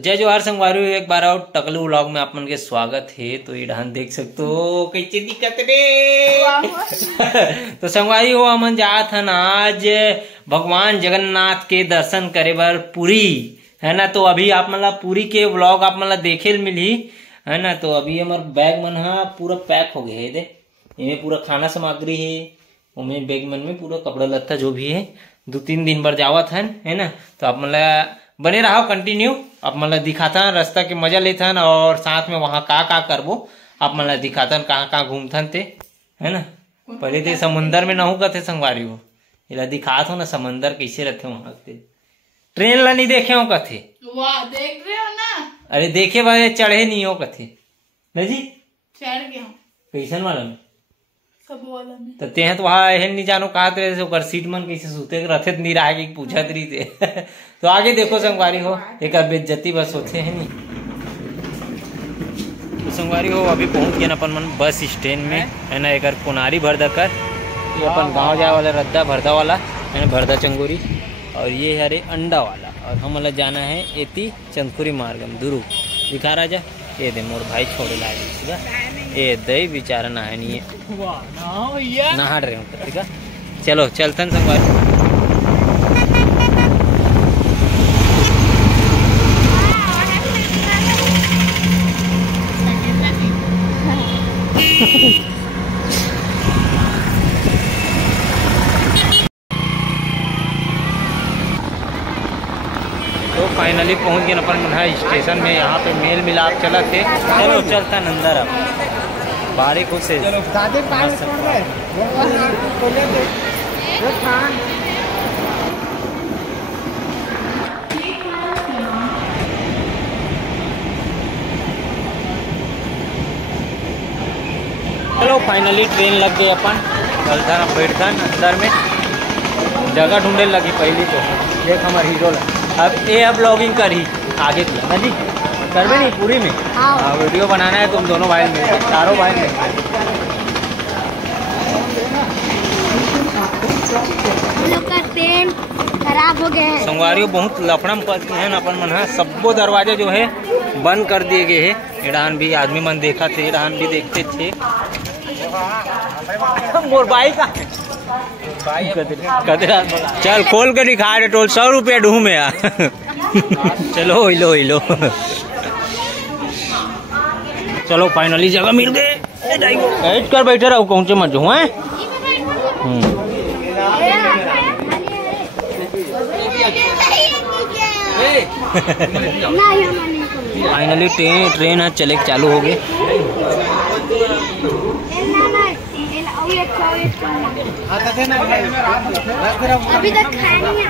जय जोहार संगवारी, एक बार और टकलू व्लॉग में आप मन के स्वागत है। तो ये डाहन देख सकते हो कैसे दिक्कत रे। तो संगवारी हो हमन जात हन आज भगवान जगन्नाथ के दर्शन करे बर पुरी, है ना। तो अभी आप मन ला पुरी के व्लॉग आप मन ला देखे ल मिलही, है ना। तो अभी हमार बैग मन हा पूरा पैक हो गए है। दे इनमें पूरा खाना सामग्री है, उनमें बैग मन में पूरा कपड़ा लत्ता जो भी है 2-3 दिन बर जावत हन, है ना। तो आप मन ला बने रहो कंटिन्यू, आप मन ला दिखाता रास्ता के मजा लेथन और साथ में वहाँ का करबो आप मन ला दिखाता कहाँ घूमथन ते, है ना। पहले तो समुंदर में नहू कथे संगवारी हो, इला दिखात हो ना समंदर कैसे रहते वहाँ के। ट्रेन ला नहीं देखे हो कथे, वाह देख रहे हो ना। अरे देखे भाई चढ़े नहीं हो कथे नहीं जी, चढ़ गया कैसन वाला में सब वाला में। तो ते तो वहाँ एहन नहीं जानो कहा थे ओकर सीट मन कैसे सूते रथे नहीं रहा कि पूछत रही थे। तो आगे देखो संगवारी हो, एक बेइज्जती बस होते है नहीं। तो संगवारी हो अभी पहुंच गए अपन मन बस स्टैंड में, है ना। एक कोनारी भरदा कर ये अपन गाँव जाए वाला रद्दा भरदा वाला, है ना, भरदा चंगोरी। और ये हरे अंडा वाला, और हम वाला जाना है एती चंदखुरी मार्गम दुरु दिखा राजा। ये दे मोर भाई छोड़े ला ये दई बेचारा नहा नहीं है, नहा रहे हूँ ठीक है। चलो चलतन संगवारी। तो फाइनली पहुंच गए अपन स्टेशन में। यहाँ पे मेल मिलाप चला थे। चलो चलता अंदर अब बाड़ी खुद से चलो फाइनली ट्रेन लग गई अपन चलता बैठन अंदर में जगह ढूंढने लगी। पहली तो देख हमारे हीरो अब ये ब्लॉगिंग करी आगे ना जी करबे नहीं पूरी में। हाँ वीडियो बनाना है तुम दोनों भाई में, चारों भाई में। ट्रेन खराब हो गए संगवारी बहुत लफड़म पड़ती है ना अपन मन है। सबो दरवाजे जो है बंद कर दिए गए है। इड़ान भी आदमी मन देखा थे, इड़ान भी देखते थे। मोर बाई का चल खोल के दिखा रहे टोल 100 रुपया ढूंढ में आ। चलो हिलो हिलो। चलो फाइनली जगह मिल गए, बैठ कर बैठे रहो कौन से मत जो है। फाइनली ट्रेन है चले चालू हो गए। अभी तक खाया नहीं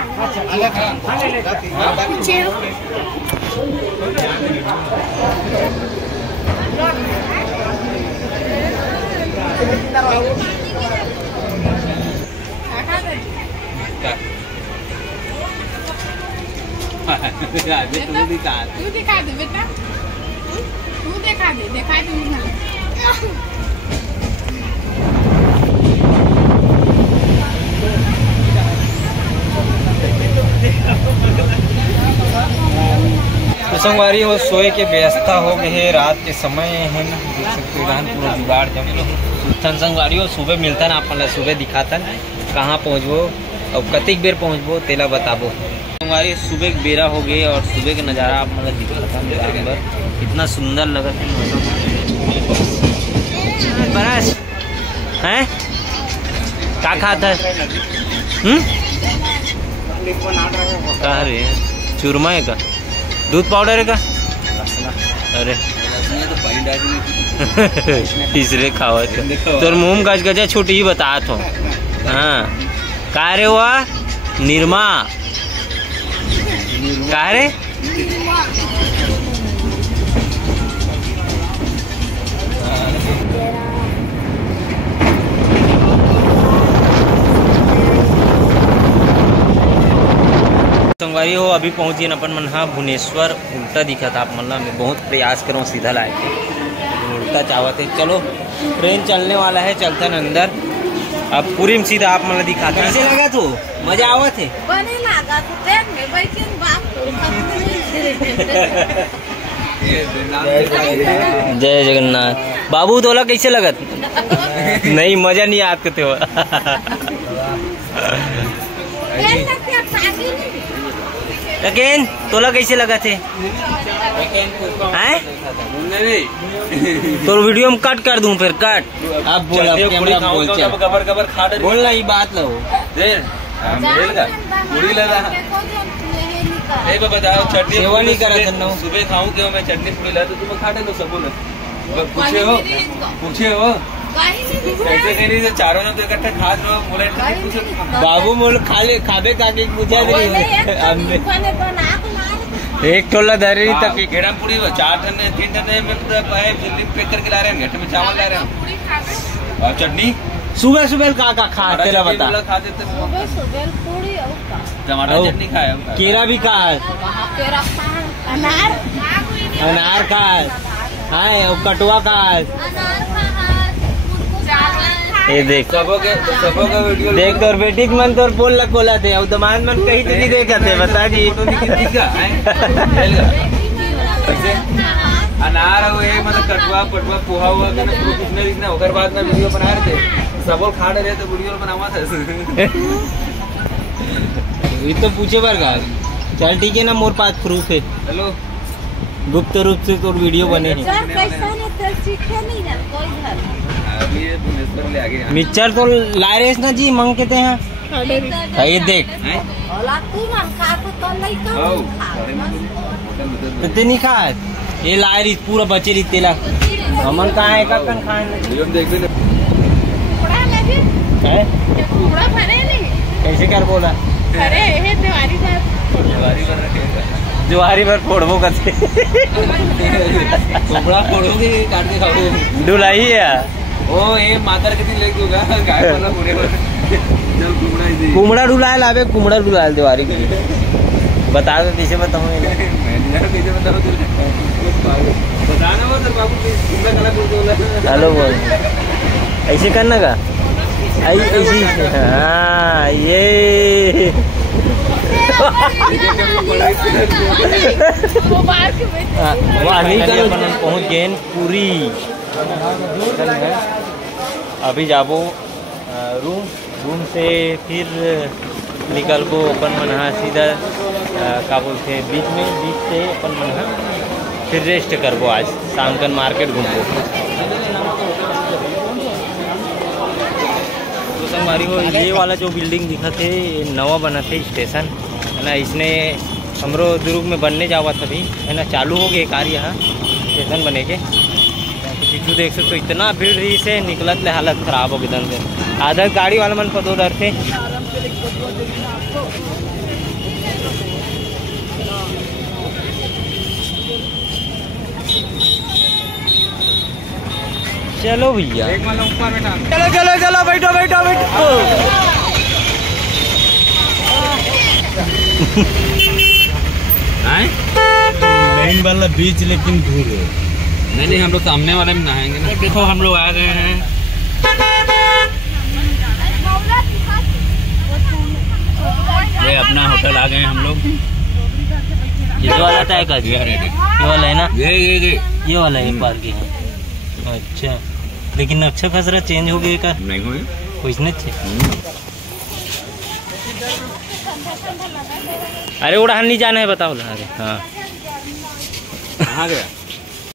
तू दिखा दे बेटा, तू दिखा दे, दिखा दे। तो संगवारी हो सोए के व्यवस्था हो गई है, रात के समय है ना। देख सकते हो पूरा जुगाड़ जम सुतन। संगवारी हो सुबह मिलता ना अपन सुबह दिखाता कहाँ पहुँचबो और कतिक बेर पहुँचबो तेला बताबो। संगवारी सुबह के बेरा हो गए और सुबह के नज़ारा आप मतलब दिखाता कितना सुंदर लगा बरस है का खाता कहा रे चूरमा है का दूध पाउडर है का। अरे तीसरे खावा तो मुँह गज गजा छुट्टी ही बता तो। हाँ का रे हुआ निरमा का रे संगवारी हो अभी पहुँच गए अपन मन। हाँ भुवनेश्वर उल्टा दिखा था आप मन ला। मैं बहुत प्रयास करूँ सीधा लाए थे, उल्टा चाहते। चलो ट्रेन चलने वाला है, चलते न अंदर। अब पूरी में सीधा आप मतलब दिखाते कैसे लगा तो मजा आवा थे। बने लगा तो ट्रेन में बैठे बाप जय जगन्नाथ। बाबू तोला कैसे लगत? नहीं मजा नहीं आत करते हो। लेकिन तोला कैसे लगा थे? तो वीडियो में कट कर दूं फिर कट। अब बोल बोल रही बात लो। बताओ चटनी सेवा नहीं करा सुबह खाऊं क्यों मैं चटनी पूरी ला तो तुम खा लो सब बोलो पूछे हो कैसे कहीं से चारों ने तो इकट्ठे खा लो बोले बाबू मोल खाले खाबे काके पूछा एक टोला धरी तक घेड़ा पूरी 4 टन 3 टन में पूरा पैक करके ला रहे हैं घटे में चावल ला रहे हैं और चटनी सुबह सुबह का खाते ला बता खाते टमाटर चटनी खाया केरा भी खा अनार खा है कटुआ खा ये देख सबों का वीडियो देख तोर बेटी मन तोर बोल लग बोला थे और दमान मन कहीं तो नहीं देखा थे बता दी अनार हुए मतलब कटुआ पटुआ पोहा हुआ कुछ नहीं दिखना होकर बाद में वीडियो बना रहे थे सबों खा रहे तो वीडियो बनावा था ये तो पूछे बार का चल ठीक है ना मोर पास प्रूफ है हेलो गुप्त रूप से तो वीडियो बने मिक्सचर तो ला रहे ना जी मांग के थे यहाँ ये देख तो नहीं खा ये ला रही पूरा बचे रही तेला हमन कहा है का कन खाए कैसे कर बोला जुआरी भर फोड़बो करते फोड़ोगे काट के खाओ डुलाई है ओ ये मातर कितनी लेके होगा गाय वाला पूरे जब कुमड़ा डुलाए लावे कुमड़ा डुलाए दिवारी के बता दो कैसे बताऊँ बताना वो तो बाबू हेलो बोल ऐसे करना का ऐसी हाँ ये पहुँच गए पूरी अभी जाबो रूम से फिर निकल को अपन मनहा सीधा का बोलते बीच से अपन मनहा फिर रेस्ट करबो आज शाम कन मार्केट घूमबो तो संगवारी हो ये वाला जो बिल्डिंग दिखा थे नवा बना थे स्टेशन है ना इसने हमरो दुर्ग में बनने जावा था भी है ना चालू हो गए कार्य यहाँ स्टेशन बने के पीछू देख सकते तो इतना भीड़ रही से निकलत ले हालत खराब हो गई से आधा गाड़ी वाला मन पतो डर थे चलो भैया चलो चलो चलो बैठो बैठो बैठो मेन वाला बीच लेकिन दूर है नहीं हम लोग सामने वाले में नहाएंगे ना देखो हम लोग आ गए हैं ये अपना होटल आ गए हैं हम लोग ये वाला था का ये वाला है ना ये वाला है पार्किंग अच्छा लेकिन अच्छा खासा चेंज हो गया का नहीं हुए कुछ नहीं थे अरे उड़ान नहीं जाना है बताओ हाँ कहाँ गया